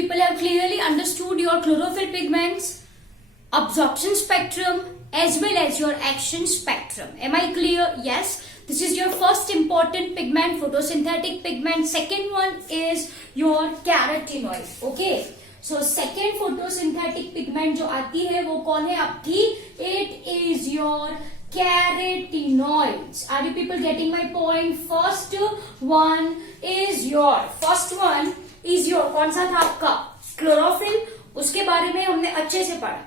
people have clearly understood your chlorophyll pigments, absorption spectrum, as well as your action spectrum. Am I clear? Yes. This is your first important pigment, photosynthetic pigment. Second one is your carotenoid. Okay. So second photosynthetic pigment जो आती है वो कौन है आपकी? It is your carotenoids. Are you people getting my point? First one is your कौन सा था आपका? क्लोरोफिल. उसके बारे में हमने अच्छे से पढ़ा.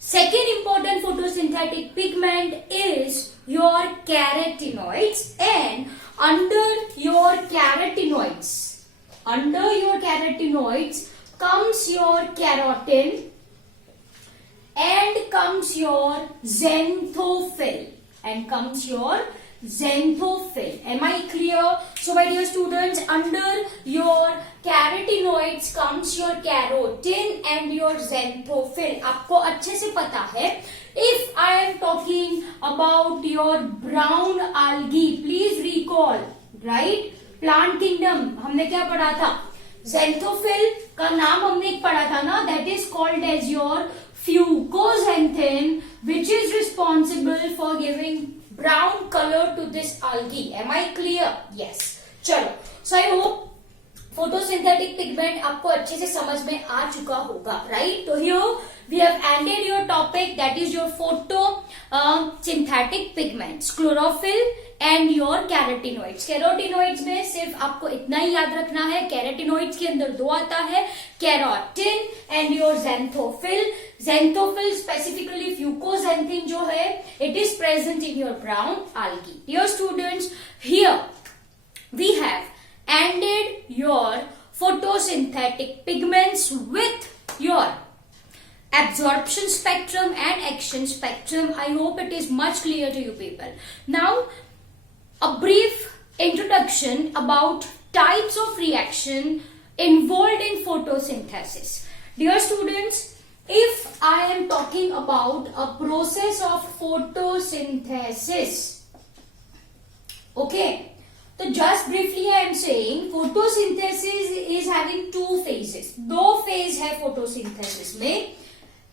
Second important photosynthetic pigment is your carotenoids, and under your carotenoids comes your keratin and comes your xanthophyll. Am I clear? So my dear students, under your carotenoids comes your keratin and your xanthophyll. आपको अच्छे से पता है. If I am talking about your brown algae, please recall, right? Plant kingdom हमने क्या पढ़ा था? Xanthophyll का नाम हमने एक पढ़ा था ना, that is called as your fucoxanthin, which is responsible for giving brown color to this algae. Am I clear? Yes. चलो. So I hope photosynthetic pigment आपको अच्छे से समझ में आ चुका होगा, right? तो here we have ended your topic, that is your photosynthetic pigments, chlorophyll and your carotenoids. Carotenoids में सिर्फ आपको इतना ही याद रखना है. carotenoids के अंदर दो आता है, keratin and your xanthophyll. Xanthophyll specifically fucoxanthin जो है, it is present in your brown algae. Dear students, here we have ended your photosynthetic pigments with your absorption spectrum and action spectrum. I hope it is much clear to you people. Now, a brief introduction about types of reaction involved in photosynthesis. Dear students, if I am talking about a process of photosynthesis, okay, तो just briefly I am saying photosynthesis is having two phases. दो phase है photosynthesis में.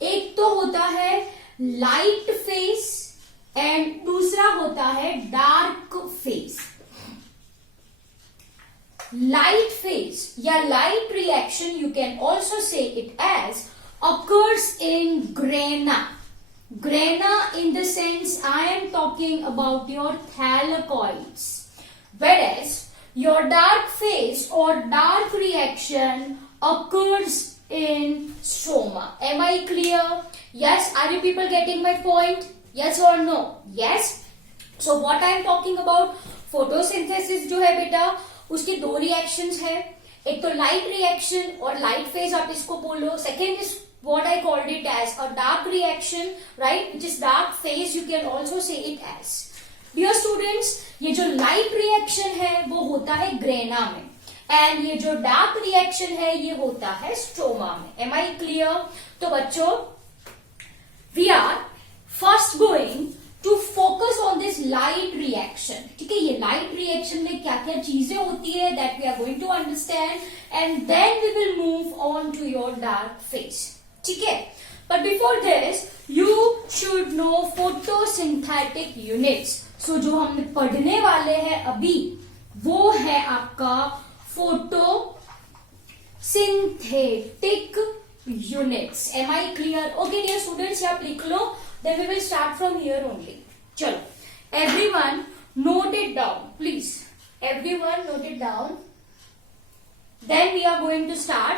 एक तो होता है light phase and दूसरा होता है डार्क फेज. लाइट फेज या light reaction, you can also say it as occurs in grana. Grana in the sense I am talking about your thylakoids. Whereas your dark phase or dark reaction occurs in stroma. Am I clear? Yes. Are you people getting my point? Yes or no? Yes. So what I am talking about, photosynthesis जो है बेटा, उसके दो reactions है. एक तो light reaction और light phase आप इसको बोलो. Second is what I called it as a dark reaction, right? Which is dark phase. You can also say it as. Dear students, ये जो light reaction है वो होता है grana में, and ये जो dark reaction है ये होता है stroma में. Am I clear? तो बच्चों, we are first going to focus on this light reaction. ठीक है, ये light reaction में क्या क्या चीजें होती है that we are going to understand, and then we will move on to your dark phase. ठीक है, but before this you should know photosynthetic units. So जो हम पढ़ने वाले हैं अभी वो है आपका photosynthetic units. Am I clear? Okay dear students, आप लिख लो, then we will start from here only. चलो, everyone note it down please. Everyone note it down. Then we are going to start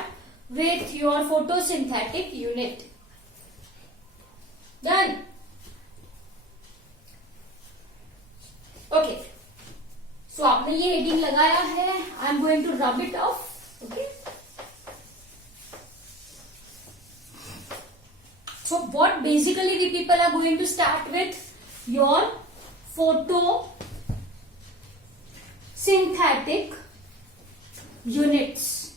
with your photosynthetic unit. Done. Okay. So आपने ये heading लगाया है. I am going to rub it off. Okay. So what basically we people are going to start with your photosynthetic units.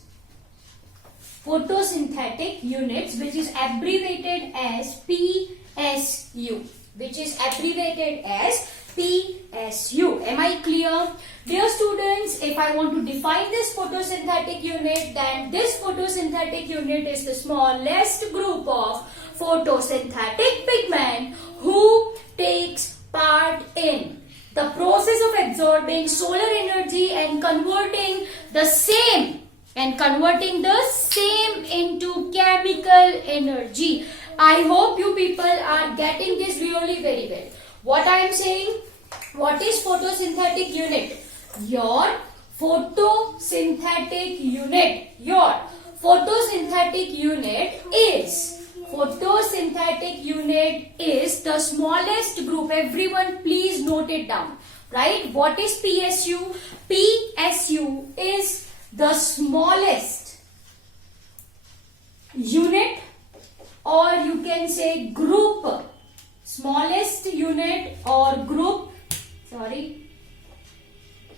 Photosynthetic units, which is abbreviated as PSU. Which is abbreviated as PSU. Am I clear? Dear students, if I want to define this photosynthetic unit, then this photosynthetic unit is the smallest group of photosynthetic pigment who takes part in the process of absorbing solar energy and converting the same into chemical energy. I hope you people are getting this really very well. What I am saying, what is photosynthetic unit? Your photosynthetic unit is the smallest group. Everyone please note it down, right? What is PSU? PSU is the smallest unit, or you can say group, smallest unit or group,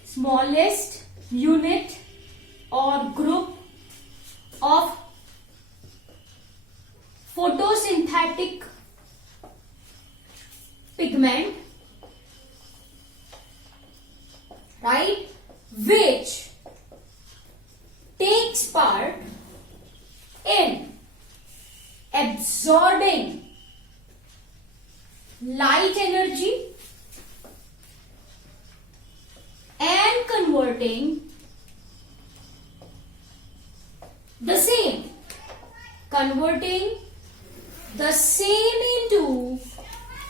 smallest unit or group of photosynthetic pigment, right, which takes part in absorbing light energy and converting the same into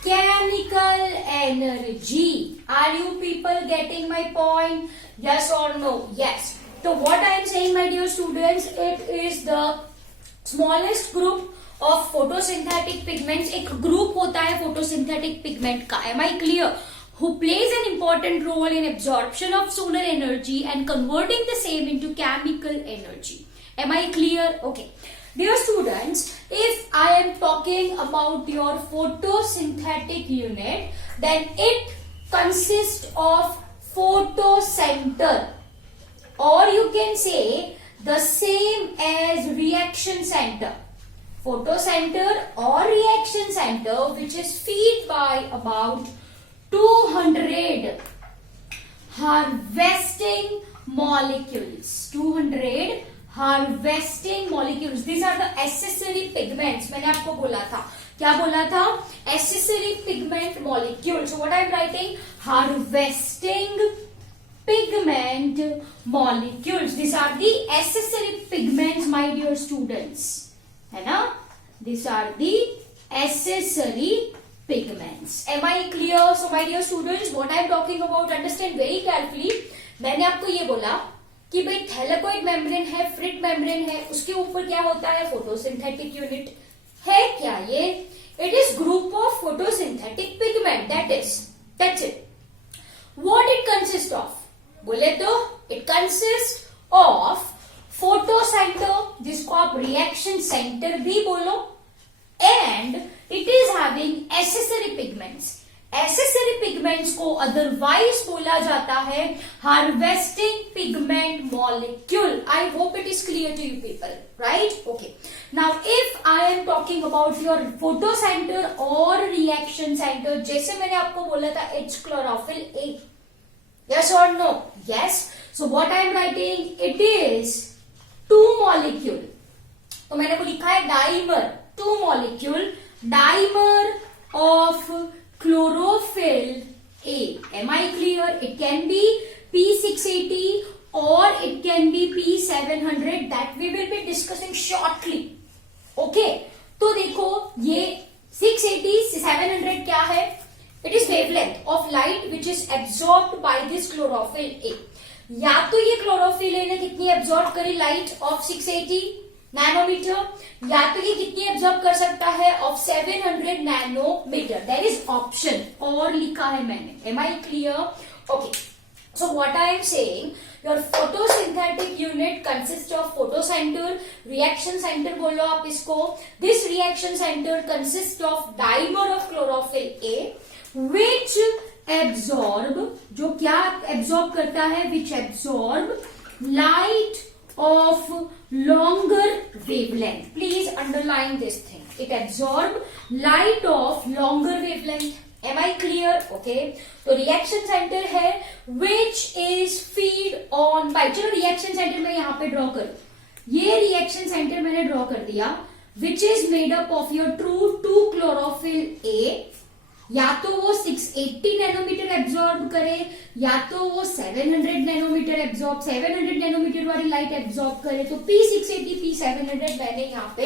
chemical energy. Are you people getting my point? Yes or no? Yes. So what I am saying, my dear students, it is the smallest group of photosynthetic pigments. एक group होता है photosynthetic pigment का. Am I clear? Who plays an important role in absorption of solar energy and converting the same into chemical energy. Am I clear? Okay. Dear students, if I am talking about your photosynthetic unit, then it consists of photocenter, or you can say the same as reaction center. Photocenter or reaction center, which is fed by about 200 harvesting molecules. 200 harvesting molecules. These are the accessory pigments. मैंने आपको बोला था, क्या बोला था? Accessory pigment molecules. So what I am writing? Harvesting pigment molecules. These are the accessory pigments, my dear students. है ना? These are the accessory pigments. Am I clear? So my dear students, what I am talking about, understand very carefully. मैंने आपको ये बोला कि भाई थैलेकोइड membrane है, fret membrane है, उसके ऊपर क्या होता है? फोटोसिंथेटिक यूनिट है क्या ये? It is group of photosynthetic pigment, that's it. What it consist of? बोले तो इट कंसिस्ट ऑफ फोटोसेंटर, जिसको आप रिएक्शन सेंटर भी बोलो, and it is having accessory pigments. Accessory pigments को अदरवाइज बोला जाता है harvesting pigment molecule. I hope it is clear to you people, right? Okay. Now if I am talking about your photo centre और reaction centre, जैसे मैंने आपको बोला था, इट्स क्लोरोफिल ए. यस और no? Yes. So what I am writing, it is 2 molecule. तो मैंने को लिखा है dimer, 2 molecule, dimer of chlorophyll A. Am I clear? It can be P680 or it can be P700, that we will be discussing shortly. Okay? तो देखो ये 680, 700 क्या है? It is wavelength of light which is absorbed by this chlorophyll A. या तो ये chlorophyll A ने कितनी absorb करी light of 680 नैनोमीटर, या तो ये कितनी एब्जॉर्ब कर सकता है? Of 700 nanometre. There is option और लिखा है मैंने. Am I clear? Okay. So what I am saying, your photosynthetic unit consist of photocentre, reaction centre बोलो आप इसको. This reaction centre consist of dimer of chlorophyll a which absorb, जो क्या absorb करता है? Which absorb light of longer wavelength. Please underline this thing. It absorbs light of longer wavelength. Am I clear? Okay. तो reaction centre है which is feed on by, चलो reaction centre मैं यहाँ पे ड्रॉ करूं, ये रिएक्शन सेंटर मैंने draw कर दिया, which is made up of your true 2 chlorophyll A, या तो वो 680 नैनोमीटर एब्जॉर्ब करे या तो वो 700 नैनोमीटर एब्जॉर्ब 700 नैनोमीटर वाली लाइट एब्जॉर्ब करे, तो P680 P700 मैंने यहाँ पे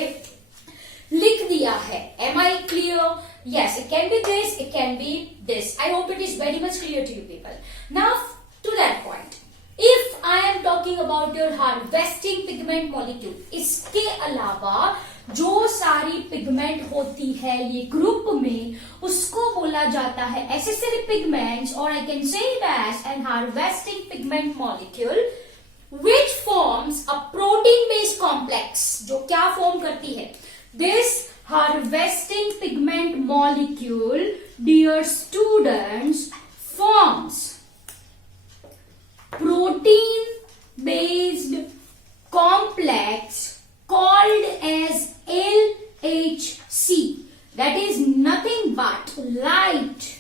लिख दिया है. Am I clear? Yes, it can be this, it can be this. I hope it is very much clear to you people. Now to that point, if I am talking about your harvesting pigment molecule, इसके अलावा जो सारी pigment होती है ये group में, उसको बोला जाता है एसेसरी पिगमेंट्स, और I can say it as an harvesting pigment molecule which forms a protein based complex, जो क्या फॉर्म करती है, this harvesting pigment molecule, dear students, forms protein based complex called as LHC, that is nothing but light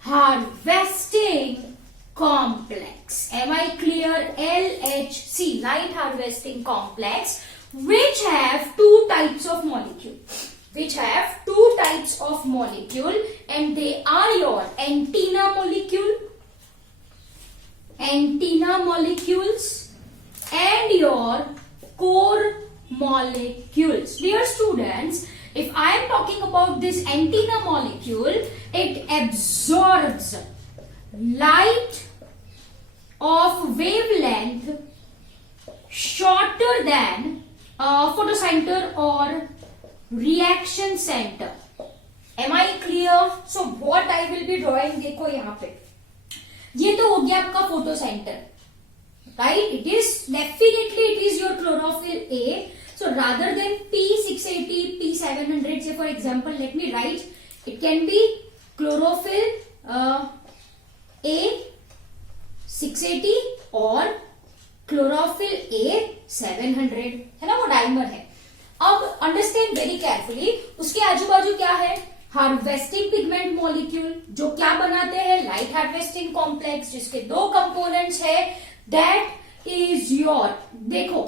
harvesting complex. Am I clear? LHC, light harvesting complex, which have two types of molecule, and they are your antenna molecules and your core molecules. Dear students, if I am talking about this antenna molecule, it absorbs light of wavelength shorter than photocenter or reaction center. Am I clear? So what I will be drawing, देखो यहाँ पे, ये तो हो गया आपका photocenter, right? It is definitely it is your chlorophyll A. So rather than P680, P700, say for example, let me write, it can be chlorophyll A 680 और chlorophyll A 700, है ना, वो डाइमर है. अब अंडरस्टैंड वेरी केयरफुली, उसके आजू बाजू क्या है, हार्वेस्टिंग पिगमेंट मॉलिक्यूल, जो क्या बनाते हैं, लाइट हार्वेस्टिंग कॉम्प्लेक्स, जिसके दो कंपोनेंट्स है, दैट इज योर, देखो,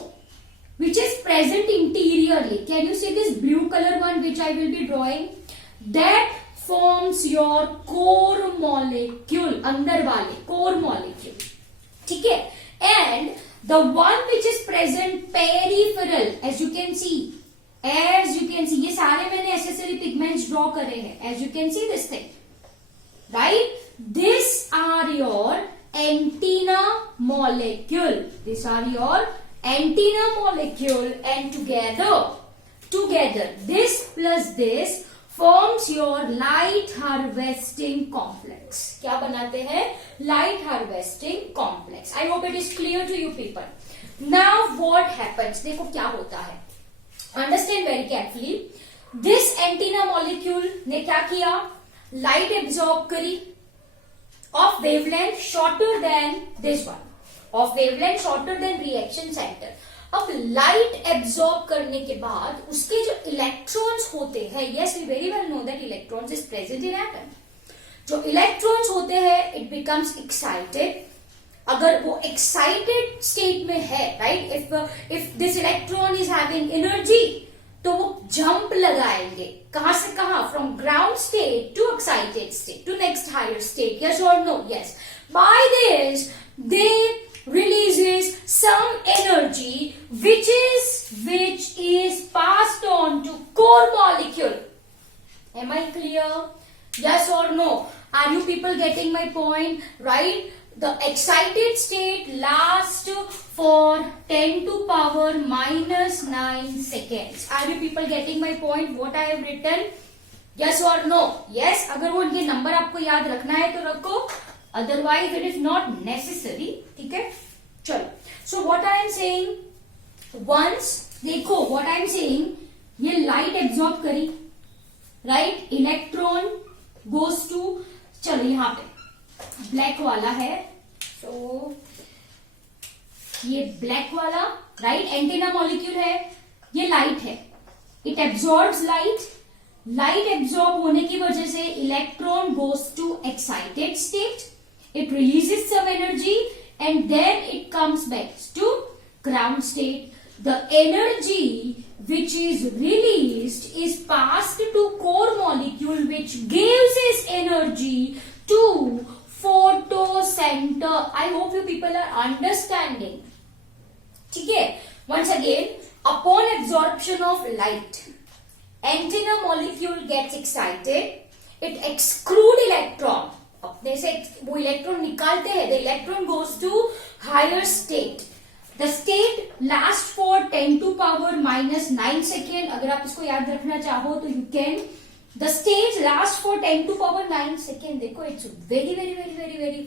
which is present interiorly. Can you see this blue color one which I will be drawing? That forms your core molecule, अंदर वाले core molecule, ठीक है. And the one which is present peripheral, as you can see, ये सारे मैंने accessory pigments draw करे हैं, as you can see this thing, right? These are your antenna molecule. These are your antenna molecule, and together this plus this forms your light harvesting complex. क्या बनाते हैं, light harvesting complex. I hope it is clear to you people. Now what happens, देखो क्या होता है, understand very carefully. This antenna molecule ने क्या किया, light absorb करी of wavelength shorter than this one, of wavelength shorter than reaction center. अब light absorb करने के बाद उसके जो इलेक्ट्रॉन्स होते हैं, yes we very well know that electrons is present in atom, जो इलेक्ट्रॉन्स होते हैं इट बिकम्स एक्साइटेड. अगर वो एक्साइटेड स्टेट में है, right, if this electron is having energy, तो वो जंप लगाएंगे, कहां से कहां, from ground state to excited state to next higher state, yes और no, yes. By this they releases some energy which is passed on to core molecule. Am I clear? Yes or no? Are you people getting my point? Right? The excited state lasts for 10 to power minus 9 seconds. Are you people getting my point? What I have written? Yes or no? Yes. अगर वो इनके number आपको याद रखना है तो रखो, otherwise it is not necessary. ठीक है, चलो. So what I am saying, once देखो what I am saying, ये लाइट एब्जॉर्ब करी, राइट, इलेक्ट्रॉन गोज टू, चलो यहाँ पे ब्लैक वाला है, तो ये ब्लैक वाला, राइट, एंटीना मॉलिक्यूल है, ये लाइट है, it absorbs light, light absorb होने की वजह से electron goes to excited state, it releases some energy and then it comes back to ground state. The energy which is released is passed to core molecule which gives its energy to photocenter. I hope you people are understanding. ठीक है? Once again, upon absorption of light, antenna molecule gets excited, it excludes electron. अपने से वो electron निकालते हैं, the electron goes to higher state. The state lasts for 10 to power minus 9 second. अगर आप इसको याद रखना चाहो तो you can. The stage lasts for 10 to power 9 second. देखो it's very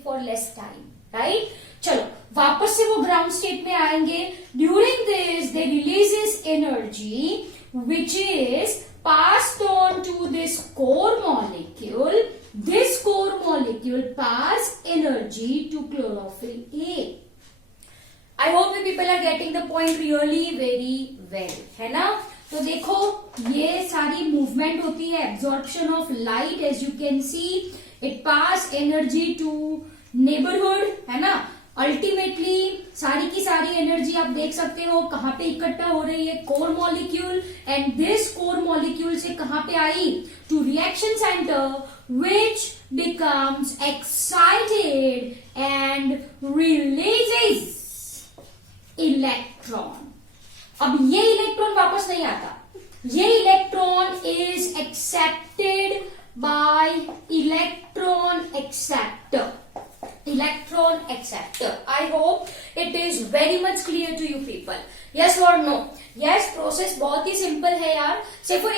for less time, right? चलो वापस से वो ग्राउंड स्टेट में आएंगे. During this they releases energy which is passed on to this core molecule. This core molecule pass energy to chlorophyll A. I hope you people are getting the point really very well, है ना? तो देखो ये सारी movement होती है, absorption of light, as you can see it pass energy to neighbourhood, है ना? अल्टीमेटली सारी की सारी एनर्जी आप देख सकते हो कहां पे इकट्ठा हो रही है, core molecule, and this core molecule से कहां पे आई, to reaction centre which becomes excited and releases electron. अब ये इलेक्ट्रॉन वापस नहीं आता, ये electron is accepted by electron acceptor. Electron acceptor. I hope it is very much clear to you people. Yes or no? Yes, process बहुत ही simple है यार. से फॉर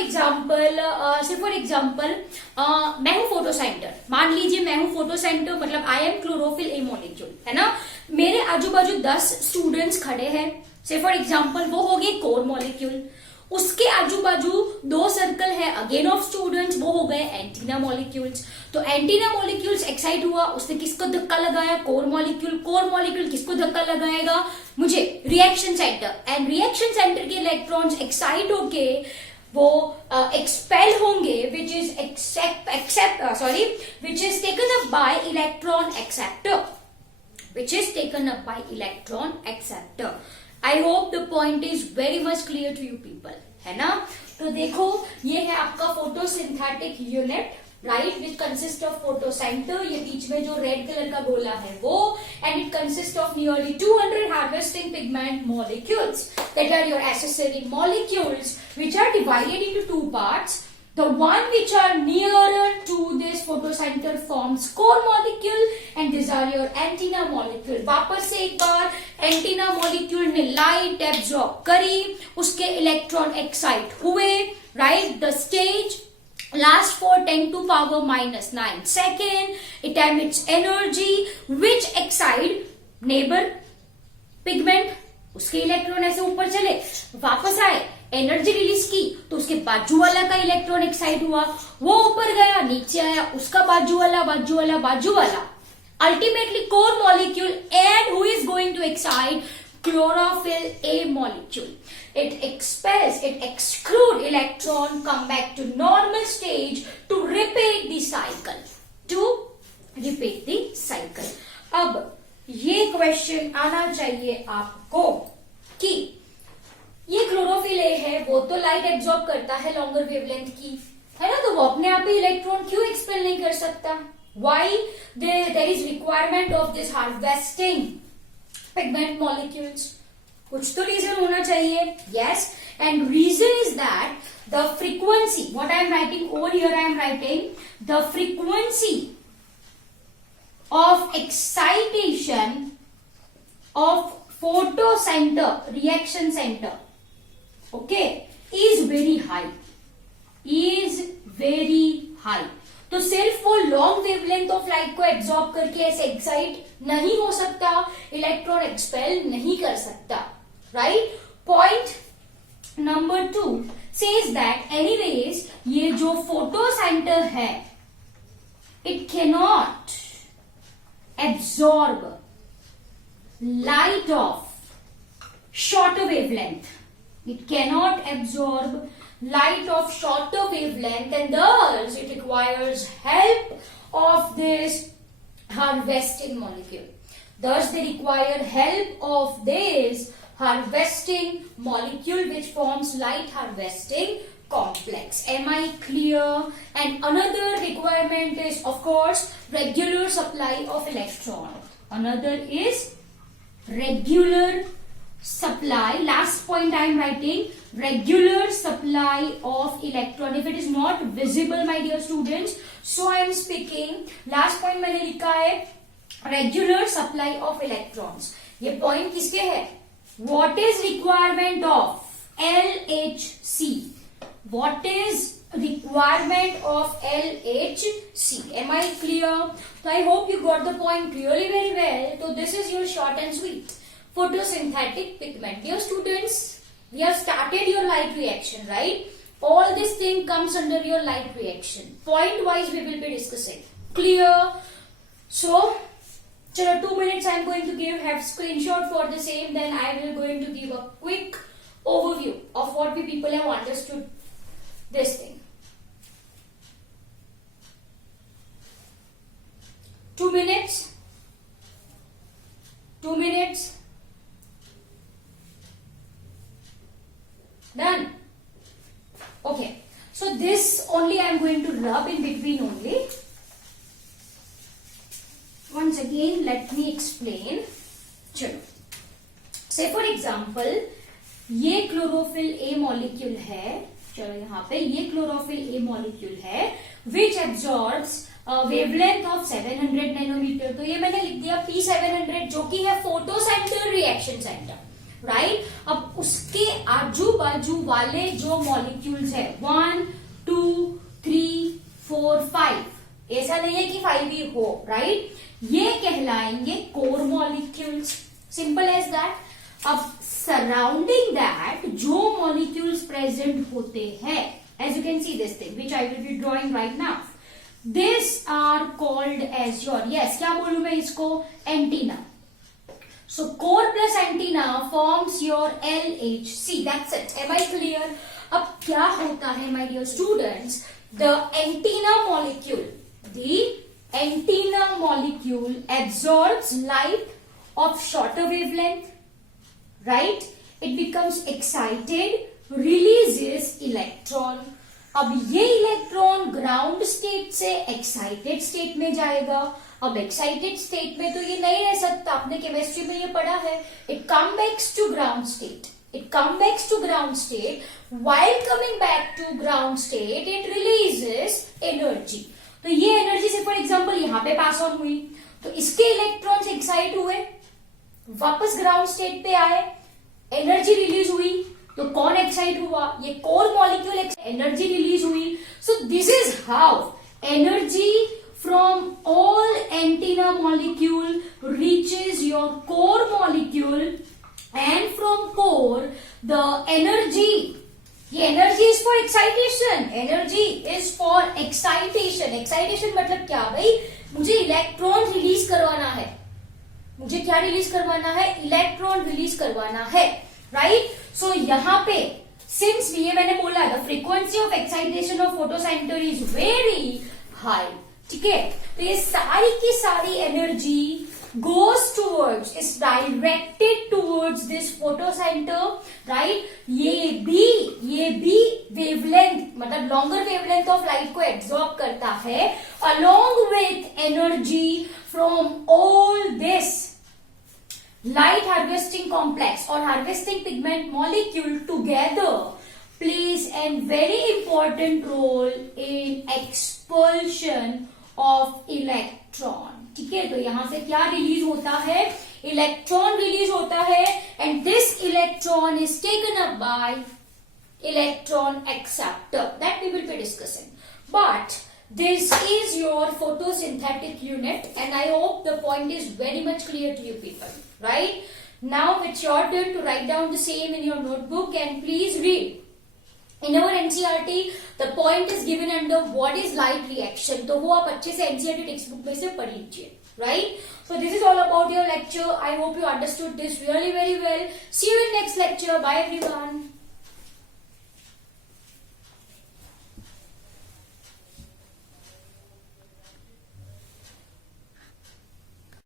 एग्जाम्पल मैं हूं फोटो सेंटर, मान लीजिए मैं हूं फोटो सेंटर, मतलब I am chlorophyll A molecule, है ना? मेरे आजू बाजू 10 स्टूडेंट्स खड़े हैं. से फॉर एग्जाम्पल वो हो गए कोर मॉलिक्यूल. उसके आजू बाजू 2 सर्कल है अगेन ऑफ स्टूडेंट्स, वो हो गए एंटीना मॉलिक्यूल्स. तो एंटीना मॉलिक्यूल्स एक्साइट हुआ, उसने किसको धक्का लगाया, कोर मॉलिक्यूल. कोर मॉलिक्यूल किसको धक्का लगाएगा, मुझे, reaction centre. And reaction centre के इलेक्ट्रॉन्स एक्साइट होके वो एक्सपेल होंगे, which is taken up by electron acceptor, I hope the point is very much clear to you people, है ना? तो देखो ये है आपका photosynthetic unit, right, which consist of photocentre. ये बीच में जो रेड कलर का गोला है वो, and it consist of nearly 200 harvesting pigment molecules that are your accessory molecules which are divided into 2 parts. The one which are nearer to this photocenter forms core molecule and these are your antenna molecule. वापस से एक बार antenna molecule ने light absorb करी, उसके electron excite हुए, right. The stage last for 10 to power minus 9 second. It emits energy which excite neighbor pigment. उसके electron ऐसे ऊपर चले, वापस आए, एनर्जी रिलीज की, तो उसके बाजू वाला का इलेक्ट्रॉन एक्साइट हुआ, वो ऊपर गया, नीचे आया, उसका बाजू वाला. Ultimately core molecule, and who is going to excite, chlorophyll A molecule. It expels, it exclude electron, come back to normal stage to repeat the cycle. अब ये क्वेश्चन आना चाहिए आपको कि ये क्लोरोफिल ए है, वो तो लाइट एब्जॉर्ब करता है लॉन्गर वेवलेंथ की, है ना? तो वो अपने आप ही इलेक्ट्रॉन क्यों एक्सपेल नहीं कर सकता? Why there is requirement of this harvesting pigment molecules? कुछ तो रीजन होना चाहिए. Yes, and reason is that the frequency, what I am writing over here, I am writing the frequency of excitation of photocenter, reaction center, okay, is very high. तो सिर्फ वो long wavelength of light को absorb करके ऐसे excite नहीं हो सकता, electron expel नहीं कर सकता, right. Point number 2 says that anyways ये जो फोटोसेंटर है, it cannot absorb light of shorter wavelength. It cannot absorb light of shorter wavelength, and thus it requires help of this harvesting molecule. Thus they require help of this harvesting molecule which forms light harvesting complex. Am I clear? And another requirement is, of course, regular supply of electron. Another is regular supply. Last point I am writing, regular supply of electron. If it is not visible, my dear students, so I am speaking. Last point मैंने लिखा है regular supply of electrons. ये point किसके है? What is requirement of LHC? What is requirement of LHC? Am I clear? So I hope you got the point really very well. So this is your short and sweet photosynthetic pigment. Dear students, we have started your light reaction, right? All this thing comes under your light reaction. Point wise we will be discussing. Clear? So, chalo 2 minutes I am going to give, have screenshot for the same, then I will going to give a quick overview of what we people have understood this thing. 2 minutes. 2 minutes. Done. Okay. So this only I am going to rub in between only. Once again, let me explain. चलो. Say for example, ये chlorophyll A molecule है. चलो यहाँ पे ये chlorophyll A molecule है, which absorbs wavelength of 700 nanometre. तो ये मैंने लिख दिया P700 जो कि है photo centre reaction centre, right. अब उसके आजू बाजू वाले जो मॉलिक्यूल्स है 1, 2, 3, 4, 5, ऐसा नहीं है कि 5 ही हो, राइट. ये कहलाएंगे core molecules. Simple as that. अब सराउंडिंग दैट जो मॉलिक्यूल्स प्रेजेंट होते हैं, as you can see this thing which I will be drawing right now, this are called as your, yes क्या बोलूं मैं इसको, antenna. So core plus antenna forms your LHC. That's it. Am I clear? अब क्या होता है my dear students? The antenna molecule absorbs light of shorter wavelength, right? It becomes excited, releases electron. अब ये इलेक्ट्रॉन ग्राउंड स्टेट से excited state में जाएगा. अब एक्साइटेड स्टेट में तो ये नहीं रह सकता, आपने केमिस्ट्री में ये पढ़ा है. It come backs to ground state. It comes back to ground state. While coming back to ground state, it releases energy. तो ये एनर्जी से फॉर एग्जाम्पल यहाँ पे पास ऑन हुई, तो इसके इलेक्ट्रॉन्स एक्साइट हुए, वापस ग्राउंड स्टेट पे आए, एनर्जी रिलीज हुई. तो कौन एक्साइट हुआ, ये कोर मॉलिक्यूल एनर्जी रिलीज हुई. So this is how energy from all antenna molecule reaches your core molecule, and from core the energy, ये energy is for excitation. Energy is for excitation. Excitation मतलब क्या भाई, मुझे electron release करवाना है. मुझे क्या रिलीज करवाना है, इलेक्ट्रॉन रिलीज करवाना है, राइट. सो यहाँ पे सिंस ये मैंने बोला the frequency of excitation of photocentre is very high, ठीक है. तो ये सारी की सारी energy goes towards, is directed towards this photocenter, right. ये भी wavelength मतलब longer wavelength of light को absorb करता है along with energy from all this light harvesting complex or harvesting pigment molecule together plays a very important role in expulsion of electron. ठीक है. तो यहां से क्या रिलीज होता है, इलेक्ट्रॉन रिलीज होता है, and this electron is taken up by electron acceptor. That we will be discussing. But this is your photosynthetic unit, and I hope the point is very much clear to you people, right. Now it's your turn to write down the same in your notebook, and please read. In our NCERT, the point is given under what is light reaction. तो वो आप अच्छे से NCERT text book में से पढ़ लीजिए, right? So this is all about your lecture. I hope you understood this really very well. See you in next lecture. Bye everyone.